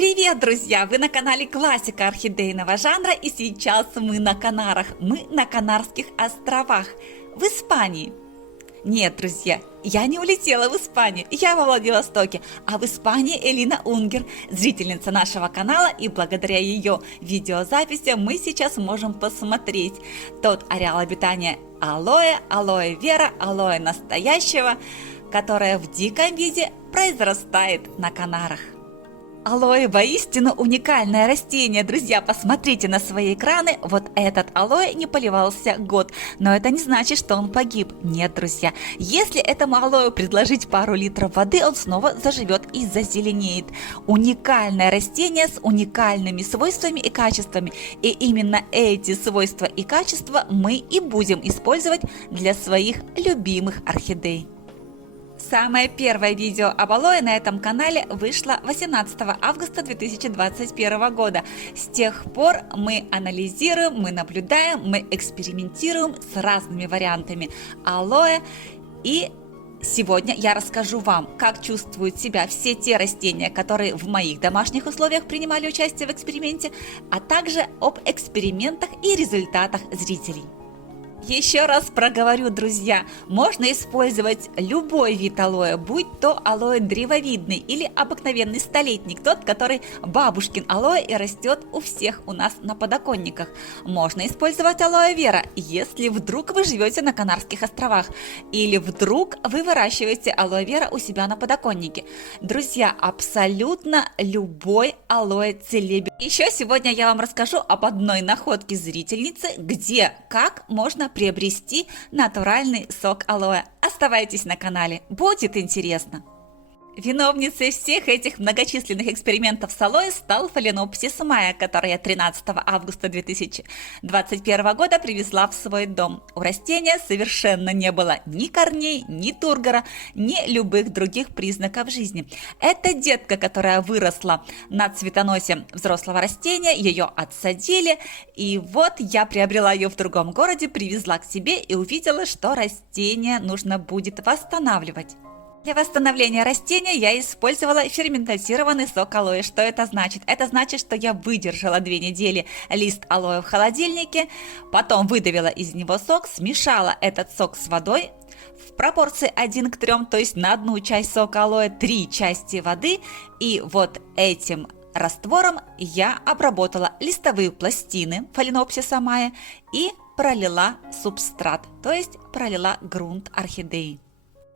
Привет, друзья! Вы на канале Классика орхидейного жанра, и сейчас мы на Канарах. Мы на Канарских островах, в Испании. Нет, друзья, я не улетела в Испанию, я во Владивостоке, а в Испании Элина Унгер, зрительница нашего канала, и благодаря ее видеозаписям мы сейчас можем посмотреть тот ареал обитания алоэ вера, алоэ настоящего, которое в диком виде произрастает на Канарах. Алоэ воистину уникальное растение, друзья, посмотрите на свои экраны, вот этот алоэ не поливался год, но это не значит, что он погиб, нет, друзья, если этому алоэ предложить пару литров воды, он снова заживет и зазеленеет. Уникальное растение с уникальными свойствами и качествами, и именно эти свойства и качества мы и будем использовать для своих любимых орхидей. Самое первое видео об алоэ на этом канале вышло 18 августа 2021 года. С тех пор мы анализируем, мы наблюдаем, мы экспериментируем с разными вариантами алоэ. И сегодня я расскажу вам, как чувствуют себя все те растения, которые в моих домашних условиях принимали участие в эксперименте, а также об экспериментах и результатах зрителей. Еще раз проговорю, друзья, можно использовать любой вид алоэ, будь то алоэ древовидный или обыкновенный столетник, тот, который бабушкин алоэ и растет у всех у нас на подоконниках. Можно использовать алоэ вера, если вдруг вы живете на Канарских островах или вдруг вы выращиваете алоэ вера у себя на подоконнике. Друзья, абсолютно любой алоэ целебен. Еще сегодня я вам расскажу об одной находке зрительницы, где, как можно приобрести натуральный сок алоэ. Оставайтесь на канале, будет интересно. Виновницей всех этих многочисленных экспериментов с алоэ стал фаленопсис майя, который я 13 августа 2021 года привезла в свой дом. У растения совершенно не было ни корней, ни тургора, ни любых других признаков жизни. Это детка, которая выросла на цветоносе взрослого растения, ее отсадили, и вот я приобрела ее в другом городе, привезла к себе и увидела, что растение нужно будет восстанавливать. Для восстановления растения я использовала ферментированный сок алоэ. Что это значит? Это значит, что я выдержала 2 недели лист алоэ в холодильнике, потом выдавила из него сок, смешала этот сок с водой в пропорции 1 к 3, то есть на одну часть сока алоэ 3 части воды, и вот этим раствором я обработала листовые пластины фаленопсиса майя и пролила субстрат, то есть пролила грунт орхидеи.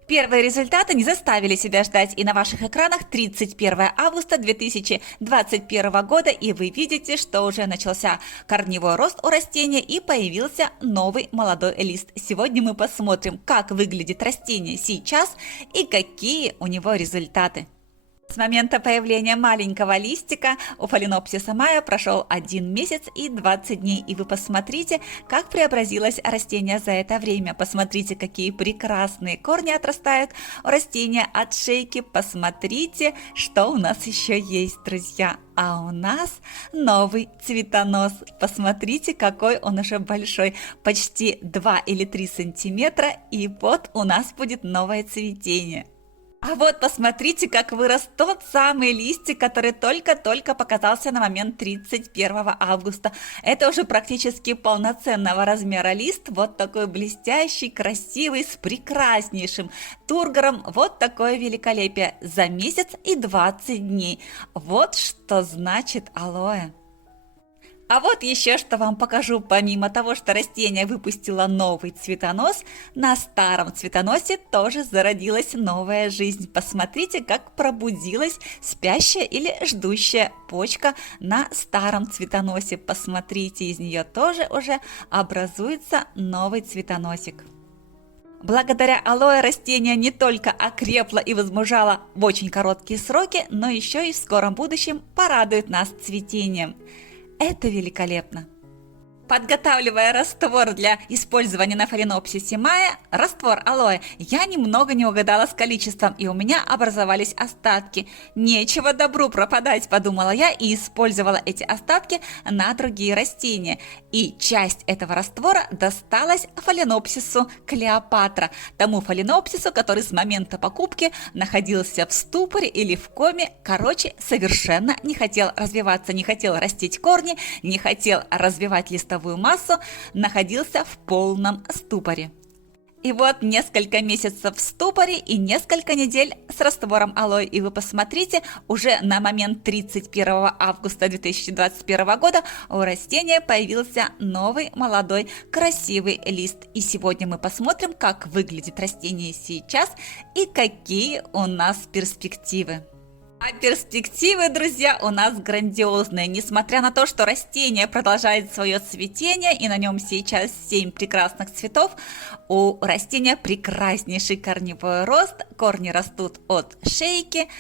Первые результаты не заставили себя ждать, и на ваших экранах 31 августа 2021 года, и вы видите, что уже начался корневой рост у растения и появился новый молодой лист. Сегодня мы посмотрим, как выглядит растение сейчас и какие у него результаты. С момента появления маленького листика у фаленопсиса майя прошел 1 месяц и 20 дней, и вы посмотрите, как преобразилось растение за это время. Посмотрите, какие прекрасные корни отрастают у растения от шейки. Посмотрите, что у нас еще есть, друзья. А у нас новый цветонос. Посмотрите, какой он уже большой, почти 2 или 3 сантиметра, и вот у нас будет новое цветение. А вот посмотрите, как вырос тот самый листик, который только-только показался на момент 31 августа. Это уже практически полноценного размера лист, вот такой блестящий, красивый, с прекраснейшим тургором. Вот такое великолепие за месяц и 20 дней. Вот что значит алоэ. А вот еще что вам покажу. Помимо того, что растение выпустило новый цветонос, на старом цветоносе тоже зародилась новая жизнь. Посмотрите, как пробудилась спящая или ждущая почка на старом цветоносе. Посмотрите, из нее тоже уже образуется новый цветоносик. Благодаря алоэ растение не только окрепло и возмужало в очень короткие сроки, но еще и в скором будущем порадует нас цветением. Это великолепно! Подготавливая раствор для использования на фаленопсисе Майя, раствор алоэ, я немного не угадала с количеством, и у меня образовались остатки. Нечего добру пропадать, подумала я, и использовала эти остатки на другие растения. И часть этого раствора досталась фаленопсису Клеопатра, тому фаленопсису, который с момента покупки находился в ступоре или в коме, короче, совершенно не хотел развиваться, не хотел растить корни, не хотел развивать листовую массу, находился в полном ступоре. И вот несколько месяцев в ступоре и несколько недель с раствором алоэ. И вы посмотрите, уже на момент 31 августа 2021 года у растения появился новый молодой красивый лист. И сегодня мы посмотрим, как выглядит растение сейчас и какие у нас перспективы. А перспективы, друзья, у нас грандиозные. Несмотря на то, что растение продолжает свое цветение, и на нем сейчас 7 прекрасных цветов, у растения прекраснейший корневой рост, корни растут от шейки,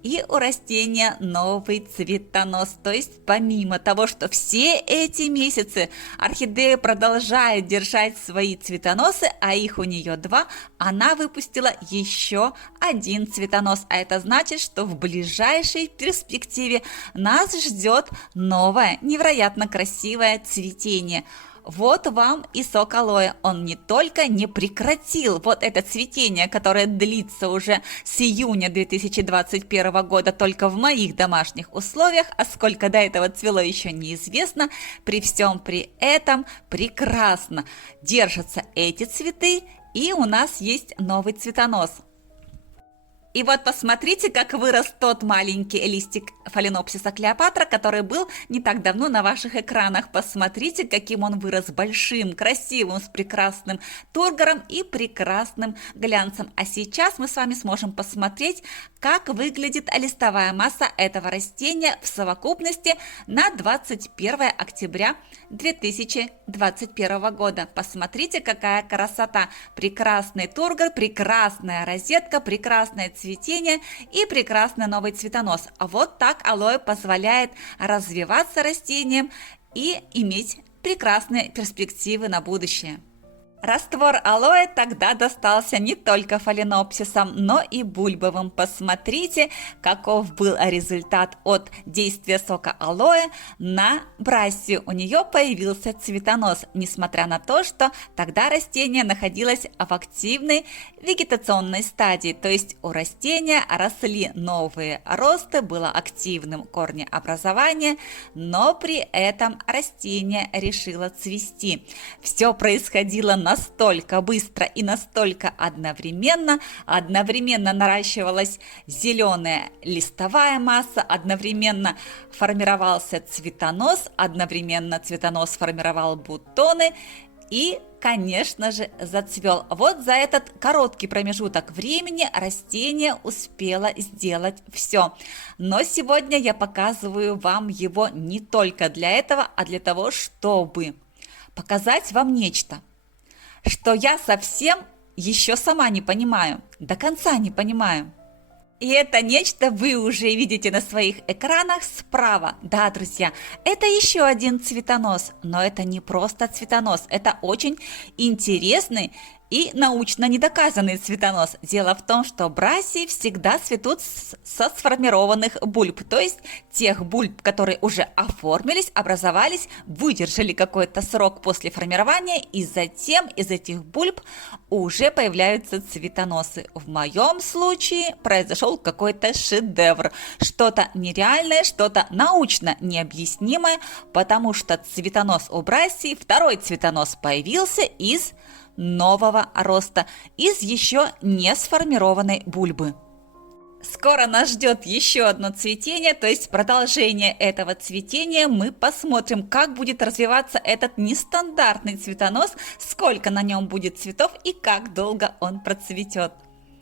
и у растения новый цветонос. То есть помимо того, что все эти месяцы орхидея продолжает держать свои цветоносы, а их у нее 2, она выпустила еще 1 цветонос. А это значит, что в ближайшей перспективе нас ждет новое, невероятно красивое цветение. Вот вам и сок алоэ. Он не только не прекратил вот это цветение, которое длится уже с июня 2021 года только в моих домашних условиях, а сколько до этого цвело еще неизвестно, при всем при этом прекрасно держатся эти цветы, и у нас есть новый цветонос. И вот посмотрите, как вырос тот маленький листик фаленопсиса Клеопатра, который был не так давно на ваших экранах. Посмотрите, каким он вырос, большим, красивым, с прекрасным тургором и прекрасным глянцем. А сейчас мы с вами сможем посмотреть, как выглядит листовая масса этого растения в совокупности на 21 октября 2021 года. Посмотрите, какая красота! Прекрасный тургор, прекрасная розетка, прекрасное цветение и прекрасный новый цветонос. А вот так алоэ позволяет развиваться растениям и иметь прекрасные перспективы на будущее. Раствор алоэ тогда достался не только фаленопсисам, но и бульбовым. Посмотрите, каков был результат от действия сока алоэ на брассию. У нее появился цветонос, несмотря на то, что тогда растение находилось в активной вегетационной стадии. То есть у растения росли новые росты, было активным корнеобразование, но при этом растение решило цвести. Все происходило настолько быстро и настолько одновременно наращивалась зеленая листовая масса, одновременно формировался цветонос, одновременно цветонос формировал бутоны и, конечно же, зацвел. Вот за этот короткий промежуток времени растение успело сделать все. Но сегодня я показываю вам его не только для этого, а для того, чтобы показать вам нечто, что я совсем еще сама не понимаю, до конца не понимаю. И это нечто вы уже видите на своих экранах справа. Да, друзья, это еще один цветонос, но это не просто цветонос, это очень интересный и научно недоказанный цветонос. Дело в том, что брассии всегда цветут со сформированных бульб, то есть тех бульб, которые уже оформились, образовались, выдержали какой-то срок после формирования, и затем из этих бульб уже появляются цветоносы. В моем случае произошел какой-то шедевр, что-то нереальное, что-то научно необъяснимое, потому что цветонос у брассии, второй цветонос появился из нового роста, из еще не сформированной бульбы. Скоро нас ждет еще одно цветение, то есть продолжение этого цветения. Мы посмотрим, как будет развиваться этот нестандартный цветонос, сколько на нем будет цветов и как долго он процветет.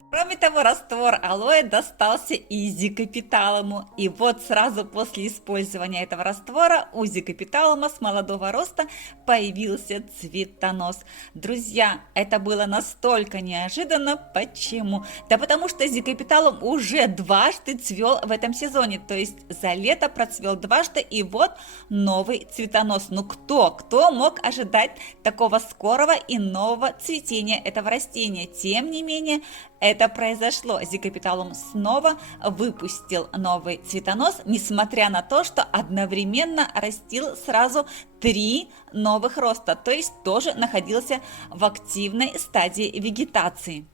Кроме того, раствор алоэ достался Изи Капиталуму. И вот сразу после использования этого раствора у Изи Капиталума с молодого роста появился цветонос. Друзья, это было настолько неожиданно. Почему? Да потому что Изи Капиталум уже дважды цвел в этом сезоне. То есть за лето процвел дважды, и вот новый цветонос. Ну кто мог ожидать такого скорого и нового цветения этого растения? Тем не менее, это произошло. Изи Капиталум снова выпустил новый цветонос, несмотря на то, что одновременно растил сразу 3 новых роста, то есть тоже находился в активной стадии вегетации.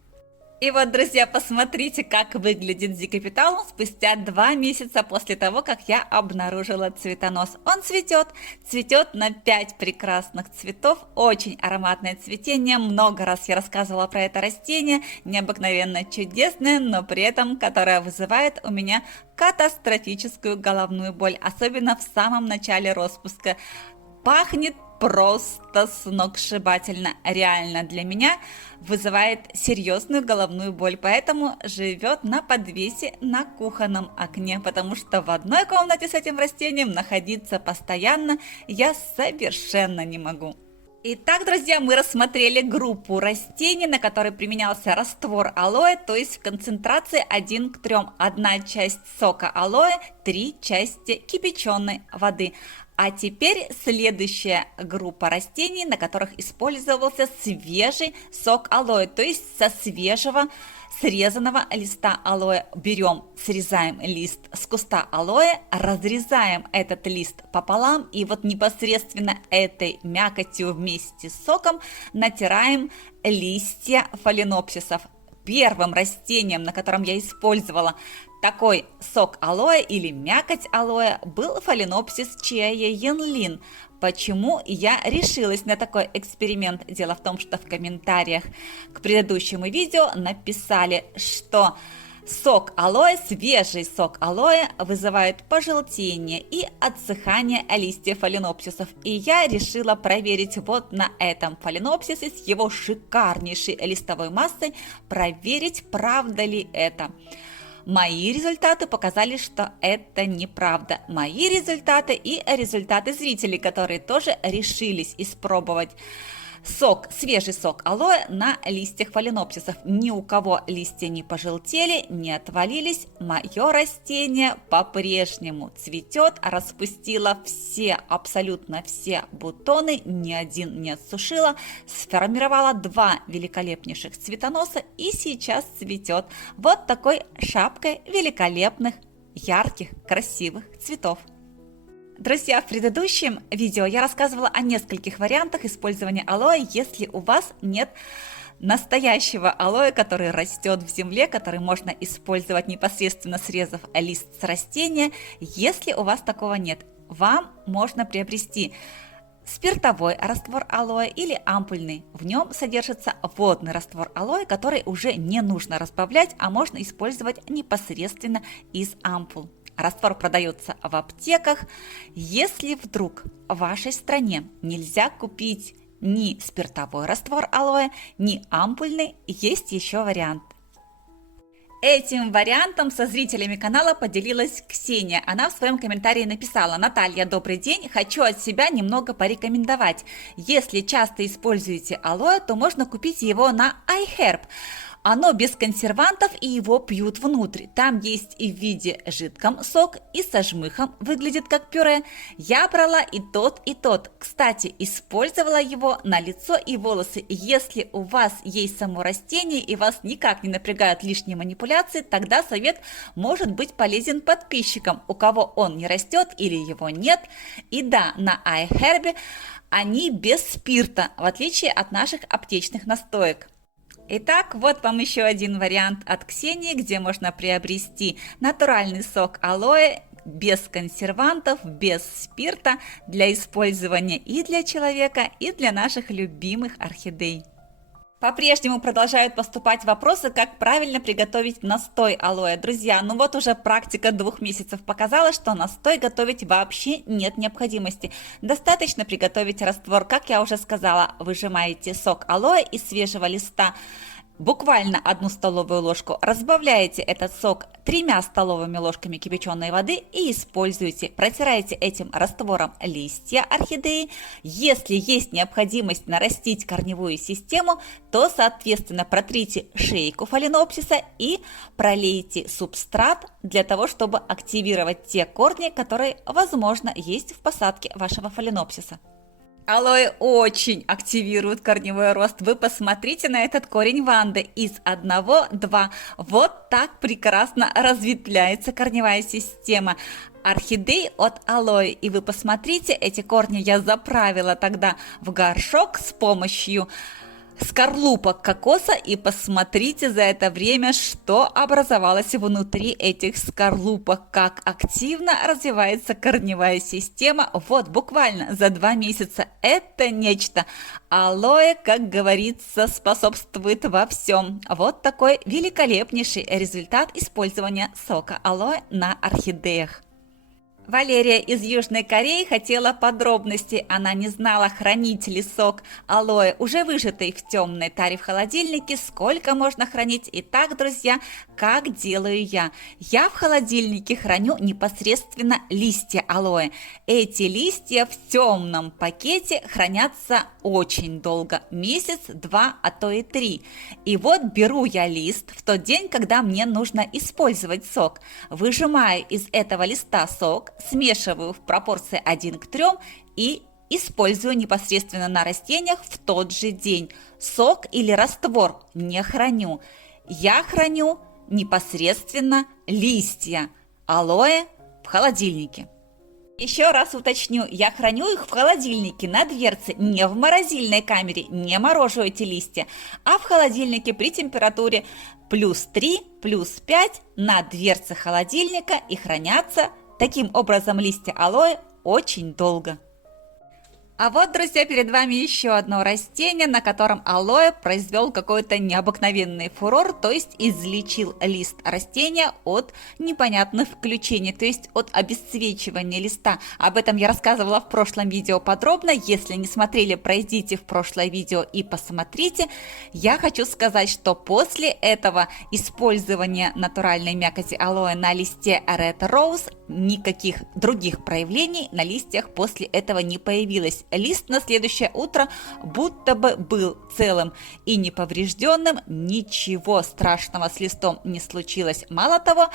И вот, друзья, посмотрите, как выглядит Изи Капиталум спустя 2 месяца после того, как я обнаружила цветонос. Он цветет на 5 прекрасных цветов, очень ароматное цветение. Много раз я рассказывала про это растение, необыкновенно чудесное, но при этом которое вызывает у меня катастрофическую головную боль, особенно в самом начале распуска. Пахнет просто сногсшибательно, реально для меня вызывает серьезную головную боль, поэтому живет на подвесе на кухонном окне, потому что в одной комнате с этим растением находиться постоянно я совершенно не могу. Итак, друзья, мы рассмотрели группу растений, на которые применялся раствор алоэ, то есть в концентрации 1 к 3. 1 часть сока алоэ, 3 части кипяченой воды. А теперь следующая группа растений, на которых использовался свежий сок алоэ, то есть со свежего срезанного листа алоэ. Берем, срезаем лист с куста алоэ, разрезаем этот лист пополам и вот непосредственно этой мякотью вместе с соком натираем листья фаленопсисов. Первым растением, на котором я использовала такой сок алоэ или мякоть алоэ, был фаленопсис Чиае Янлин. Почему я решилась на такой эксперимент? Дело в том, что в комментариях к предыдущему видео написали, что сок алоэ, свежий сок алоэ вызывает пожелтение и отсыхание листьев фаленопсисов. И я решила проверить вот на этом фаленопсисе с его шикарнейшей листовой массой, проверить, правда ли это. Мои результаты показали, что это неправда. Мои результаты и результаты зрителей, которые тоже решились испробовать свежий сок алоэ на листьях фаленопсисов. Ни у кого листья не пожелтели, не отвалились. Мое растение по-прежнему цветет, распустило абсолютно все бутоны, ни один не отсушила, сформировала 2 великолепнейших цветоноса и сейчас цветет вот такой шапкой великолепных, ярких, красивых цветов. Друзья, в предыдущем видео я рассказывала о нескольких вариантах использования алоэ, если у вас нет настоящего алоэ, который растет в земле, который можно использовать непосредственно срезав лист с растения. Если у вас такого нет, вам можно приобрести спиртовой раствор алоэ или ампульный. В нем содержится водный раствор алоэ, который уже не нужно разбавлять, а можно использовать непосредственно из ампул. Раствор продается в аптеках. Если вдруг в вашей стране нельзя купить ни спиртовой раствор алоэ, ни ампульный, есть еще вариант. Этим вариантом со зрителями канала поделилась Ксения. Она в своем комментарии написала: «Наталья, добрый день, хочу от себя немного порекомендовать. Если часто используете алоэ, то можно купить его на iHerb. Оно без консервантов, и его пьют внутрь. Там есть и в виде жидком сок, и со жмыхом, выглядит как пюре. Я брала и тот, и тот. Кстати, использовала его на лицо и волосы. Если у вас есть само растение и вас никак не напрягают лишние манипуляции, тогда совет может быть полезен подписчикам, у кого он не растет или его нет. И да, на iHerb они без спирта, в отличие от наших аптечных настоек». Итак, вот вам еще один вариант от Ксении, где можно приобрести натуральный сок алоэ без консервантов, без спирта, для использования и для человека, и для наших любимых орхидей. По-прежнему продолжают поступать вопросы, как правильно приготовить настой алоэ. Друзья, ну вот уже практика 2 месяцев показала, что настой готовить вообще нет необходимости. Достаточно приготовить раствор. Как я уже сказала, выжимаете сок алоэ из свежего листа, буквально 1 столовую ложку, разбавляете этот сок 3 столовыми ложками кипяченой воды и используйте. Протираете этим раствором листья орхидеи. Если есть необходимость нарастить корневую систему, то, соответственно, протрите шейку фаленопсиса и пролейте субстрат для того, чтобы активировать те корни, которые, возможно, есть в посадке вашего фаленопсиса. Алоэ очень активирует корневой рост. Вы посмотрите на этот корень ванды. Из 1-2. Вот так прекрасно разветвляется корневая система орхидей от алоэ. И вы посмотрите, эти корни я заправила тогда в горшок с помощью скорлупок кокоса, и посмотрите за это время, что образовалось внутри этих скорлупок, как активно развивается корневая система. Вот буквально за 2 месяца. Это нечто. Алоэ, как говорится, способствует во всем. Вот такой великолепнейший результат использования сока алоэ на орхидеях. Валерия из Южной Кореи хотела подробностей. Она не знала, хранить ли сок алоэ, уже выжатый в темной таре в холодильнике, сколько можно хранить. Итак, друзья, как делаю я? Я в холодильнике храню непосредственно листья алоэ. Эти листья в темном пакете хранятся очень долго, месяц, 2, а то и 3. И вот беру я лист в тот день, когда мне нужно использовать сок. Выжимаю из этого листа сок, смешиваю в пропорции 1:3 и использую непосредственно на растениях в тот же день. Сок или раствор не храню. Я храню непосредственно листья алоэ в холодильнике. Еще раз уточню, я храню их в холодильнике на дверце, не в морозильной камере, не морожу эти листья, а в холодильнике при температуре +3, +5 на дверце холодильника, и хранятся таким образом листья алоэ очень долго. А вот, друзья, перед вами еще одно растение, на котором алоэ произвел какой-то необыкновенный фурор, то есть излечил лист растения от непонятных включений, то есть от обесцвечивания листа. Об этом я рассказывала в прошлом видео подробно. Если не смотрели, пройдите в прошлое видео и посмотрите. Я хочу сказать, что после этого использования натуральной мякоти алоэ на листе Red Rose никаких других проявлений на листьях после этого не появилось. Лист на следующее утро будто бы был целым и неповрежденным, ничего страшного с листом не случилось. Мало того,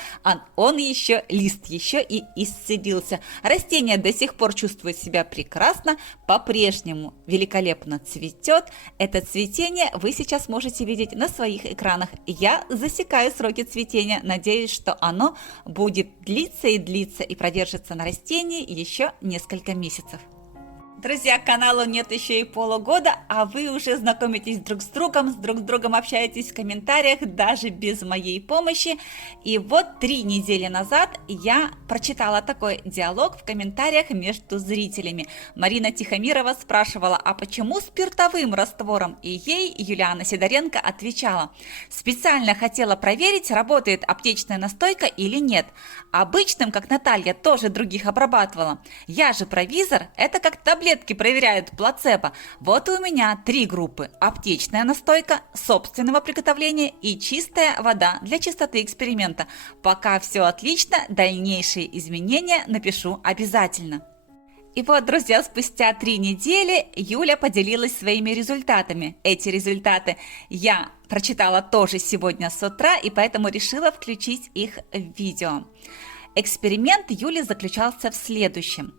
лист еще и исцелился. Растение до сих пор чувствует себя прекрасно, по-прежнему великолепно цветет. Это цветение вы сейчас можете видеть на своих экранах. Я засекаю сроки цветения, надеюсь, что оно будет длиться и продержится на растении еще несколько месяцев. Друзья, каналу нет еще и полугода, а вы уже знакомитесь друг с другом общаетесь в комментариях, даже без моей помощи. И вот 3 недели назад я прочитала такой диалог в комментариях между зрителями. Марина Тихомирова спрашивала, а почему спиртовым раствором? И ей Юлиана Сидоренко отвечала: специально хотела проверить, работает аптечная настойка или нет. Обычным, как Наталья, тоже других обрабатывала. Я же провизор, это как таблетки проверяют плацебо. Вот и у меня 3 группы: аптечная настойка, собственного приготовления и чистая вода для чистоты эксперимента. Пока все отлично, дальнейшие изменения напишу обязательно. И вот, друзья, спустя 3 недели Юля поделилась своими результатами. Эти результаты я прочитала тоже сегодня с утра, и поэтому решила включить их в видео. Эксперимент Юли заключался в следующем.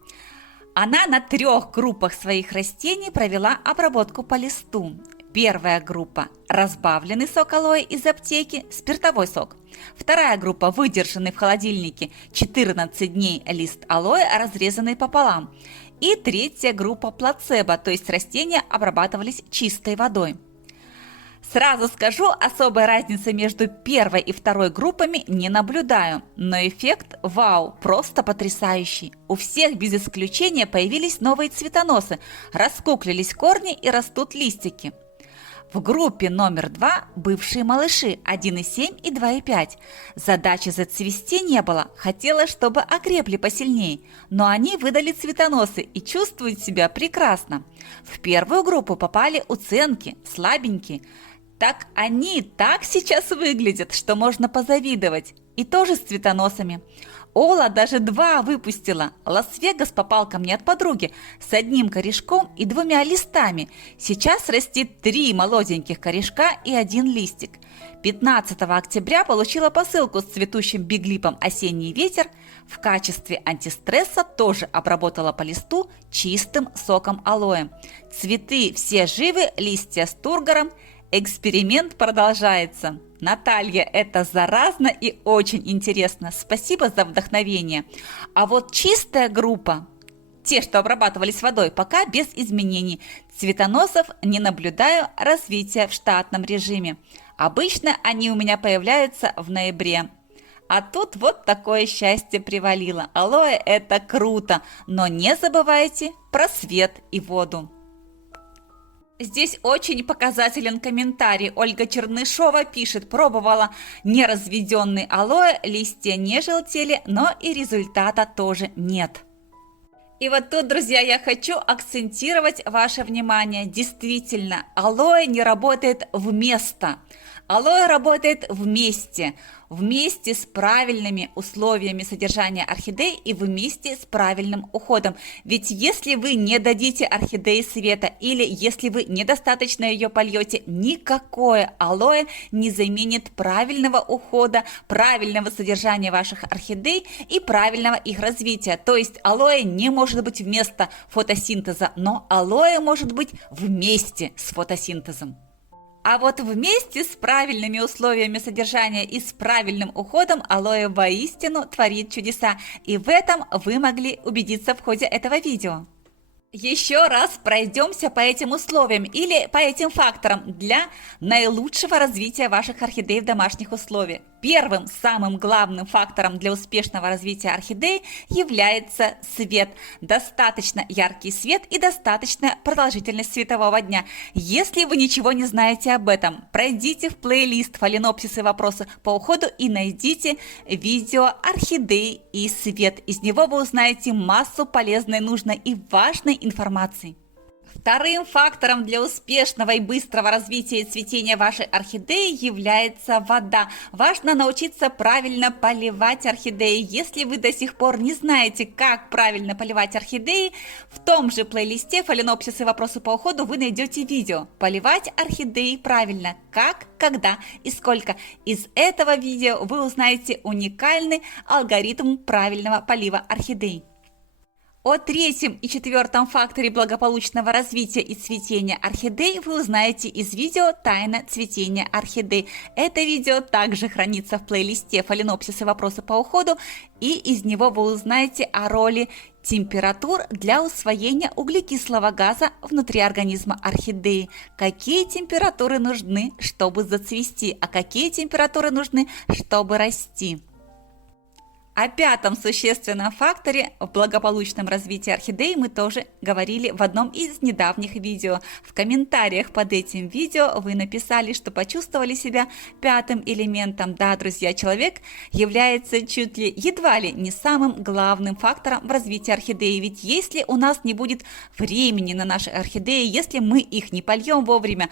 Она на 3 группах своих растений провела обработку по листу. Первая группа – разбавленный сок алоэ из аптеки, спиртовой сок. Вторая группа – выдержанный в холодильнике 14 дней лист алоэ, разрезанный пополам. И третья группа – плацебо, то есть растения обрабатывались чистой водой. Сразу скажу, особой разницы между первой и второй группами не наблюдаю, но эффект вау, просто потрясающий. У всех без исключения появились новые цветоносы, раскуклились корни и растут листики. В группе номер 2 бывшие малыши 1,7 и 2,5. Задачи зацвести не было, хотелось, чтобы окрепли посильнее, но они выдали цветоносы и чувствуют себя прекрасно. В первую группу попали уценки, слабенькие. Так они так сейчас выглядят, что можно позавидовать. И тоже с цветоносами. Ола даже 2 выпустила. Лас-Вегас попал ко мне от подруги с 1 корешком и 2 листами. Сейчас растит 3 молоденьких корешка и 1 листик. 15 октября получила посылку с цветущим биглипом «Осенний ветер». В качестве антистресса тоже обработала по листу чистым соком алоэ. Цветы все живы, листья с тургором. Эксперимент продолжается. Наталья, это заразно и очень интересно. Спасибо за вдохновение. А вот чистая группа, те, что обрабатывались водой, пока без изменений. Цветоносов не наблюдаю, развития в штатном режиме. Обычно они у меня появляются в ноябре. А тут вот такое счастье привалило. Алоэ – это круто, но не забывайте про свет и воду. Здесь очень показателен комментарий. Ольга Чернышова пишет: пробовала неразведенный алоэ, листья не желтели, но и результата тоже нет. И вот тут, друзья, я хочу акцентировать ваше внимание. Действительно, алоэ не работает вместо. Алоэ работает вместе с правильными условиями содержания орхидей и вместе с правильным уходом. Ведь если вы не дадите орхидее света или если вы недостаточно ее польете, никакое алоэ не заменит правильного ухода, правильного содержания ваших орхидей и правильного их развития. То есть алоэ не может быть вместо фотосинтеза, но алоэ может быть вместе с фотосинтезом. А вот вместе с правильными условиями содержания и с правильным уходом алоэ воистину творит чудеса. И в этом вы могли убедиться в ходе этого видео. Еще раз пройдемся по этим условиям или по этим факторам для наилучшего развития ваших орхидей в домашних условиях. Первым, самым главным фактором для успешного развития орхидей является свет. Достаточно яркий свет и достаточная продолжительность светового дня. Если вы ничего не знаете об этом, пройдите в плейлист «Фаленопсисы. Вопросы по уходу» и найдите видео «Орхидеи и свет». Из него вы узнаете массу полезной, нужной и важной информации. Вторым фактором для успешного и быстрого развития и цветения вашей орхидеи является вода. Важно научиться правильно поливать орхидеи. Если вы до сих пор не знаете, как правильно поливать орхидеи, в том же плейлисте «Фаленопсисы. Вопросы по уходу» вы найдете видео «Поливать орхидеи правильно. Как, когда и сколько». Из этого видео вы узнаете уникальный алгоритм правильного полива орхидей. О третьем и четвертом факторе благополучного развития и цветения орхидей вы узнаете из видео «Тайна цветения орхидей». Это видео также хранится в плейлисте «Фаленопсисы. Вопросы по уходу», и из него вы узнаете о роли температур для усвоения углекислого газа внутри организма орхидеи. Какие температуры нужны, чтобы зацвести, а какие температуры нужны, чтобы расти. О пятом существенном факторе в благополучном развитии орхидей мы тоже говорили в одном из недавних видео. В комментариях под этим видео вы написали, что почувствовали себя пятым элементом. Да, друзья, человек является чуть ли едва ли не самым главным фактором в развитии орхидеи. Ведь если у нас не будет времени на наши орхидеи, если мы их не польем вовремя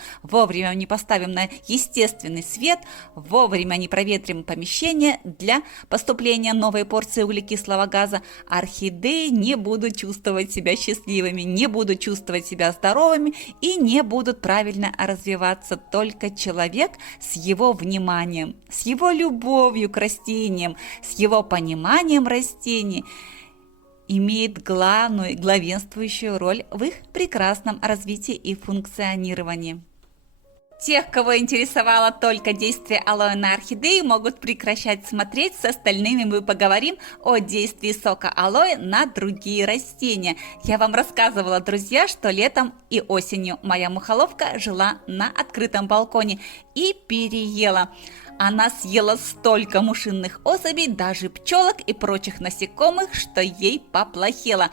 не поставим на естественный свет, вовремя не проветрим помещение для поступления новой порции углекислого газа, орхидеи не будут чувствовать себя счастливыми, не будут чувствовать себя здоровыми и не будут правильно развиваться. Только человек с его вниманием, с его любовью к растениям, с его пониманием растений имеет главенствующую роль в их прекрасном развитии и функционировании. Тех, кого интересовало только действие алоэ на орхидеи, могут прекращать смотреть. С остальными мы поговорим о действии сока алоэ на другие растения. Я вам рассказывала, друзья, что летом и осенью моя мухоловка жила на открытом балконе и переела. Она съела столько мушиных особей, даже пчелок и прочих насекомых, что ей поплохело.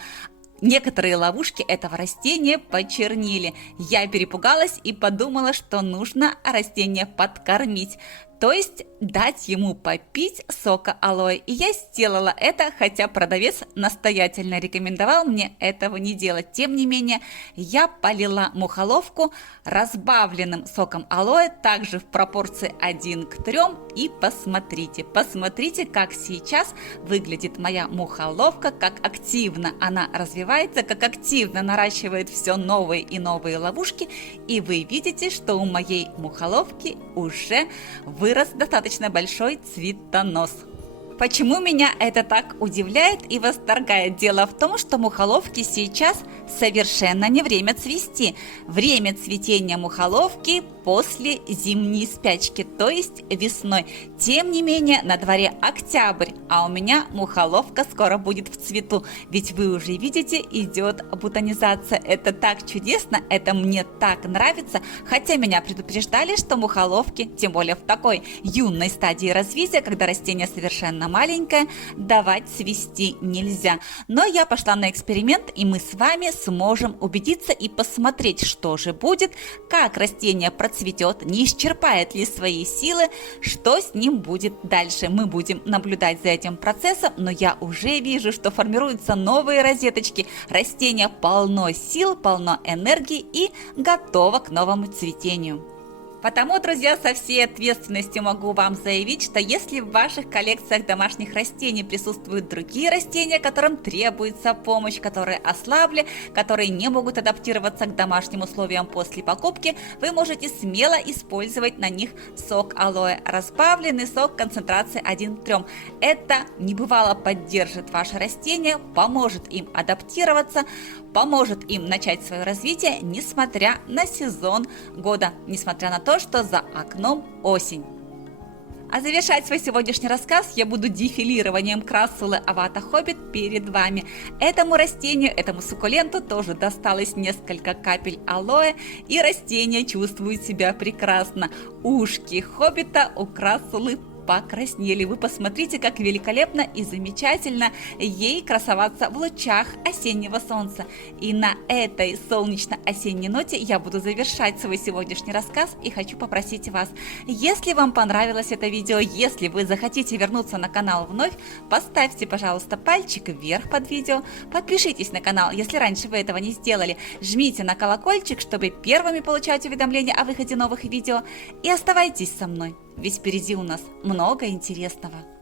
Некоторые ловушки этого растения почернели. Я перепугалась и подумала, что нужно растение подкормить. То есть дать ему попить сока алоэ. И я сделала это, хотя продавец настоятельно рекомендовал мне этого не делать. Тем не менее, я полила мухоловку разбавленным соком алоэ, также в пропорции 1 к 3. И посмотрите, как сейчас выглядит моя мухоловка, как активно она развивается, как активно наращивает все новые и новые ловушки. И вы видите, что у моей мухоловки уже вырос достаточно большой цветонос. Почему меня это так удивляет и восторгает? Дело в том, что мухоловке сейчас совершенно не время цвести. Время цветения мухоловки после зимней спячки, то есть весной. Тем не менее, на дворе октябрь, а у меня мухоловка скоро будет в цвету. Ведь вы уже видите, идет бутонизация. Это так чудесно, это мне так нравится. Хотя меня предупреждали, что мухоловки, тем более в такой юной стадии развития, когда растение совершенно маленькое, давать цвести нельзя. Но я пошла на эксперимент, и мы с вами сможем убедиться и посмотреть, что же будет, как растение процветет, не исчерпает ли свои силы, что с ним будет дальше. Мы будем наблюдать за этим процессом, но я уже вижу, что формируются новые розеточки. Растение полно сил, полно энергии и готово к новому цветению. Потому, друзья, со всей ответственностью могу вам заявить, что если в ваших коллекциях домашних растений присутствуют другие растения, которым требуется помощь, которые ослабли, которые не могут адаптироваться к домашним условиям после покупки, вы можете смело использовать на них сок алоэ, разбавленный сок концентрации 1 к 3. Это небывало поддержит ваше растение, поможет им адаптироваться, поможет им начать свое развитие, несмотря на сезон года, несмотря на то, что за окном осень. А завершать свой сегодняшний рассказ я буду дефилированием Crassula ovata Hobbit перед вами. Этому растению, этому суккуленту тоже досталось несколько капель алоэ, и растение чувствует себя прекрасно. Ушки хоббита у Crassula покраснели. Вы посмотрите, как великолепно и замечательно ей красоваться в лучах осеннего солнца. И на этой солнечно-осенней ноте я буду завершать свой сегодняшний рассказ и хочу попросить вас, если вам понравилось это видео, если вы захотите вернуться на канал вновь, поставьте, пожалуйста, пальчик вверх под видео, подпишитесь на канал, если раньше вы этого не сделали, жмите на колокольчик, чтобы первыми получать уведомления о выходе новых видео, и оставайтесь со мной. Ведь впереди у нас много интересного.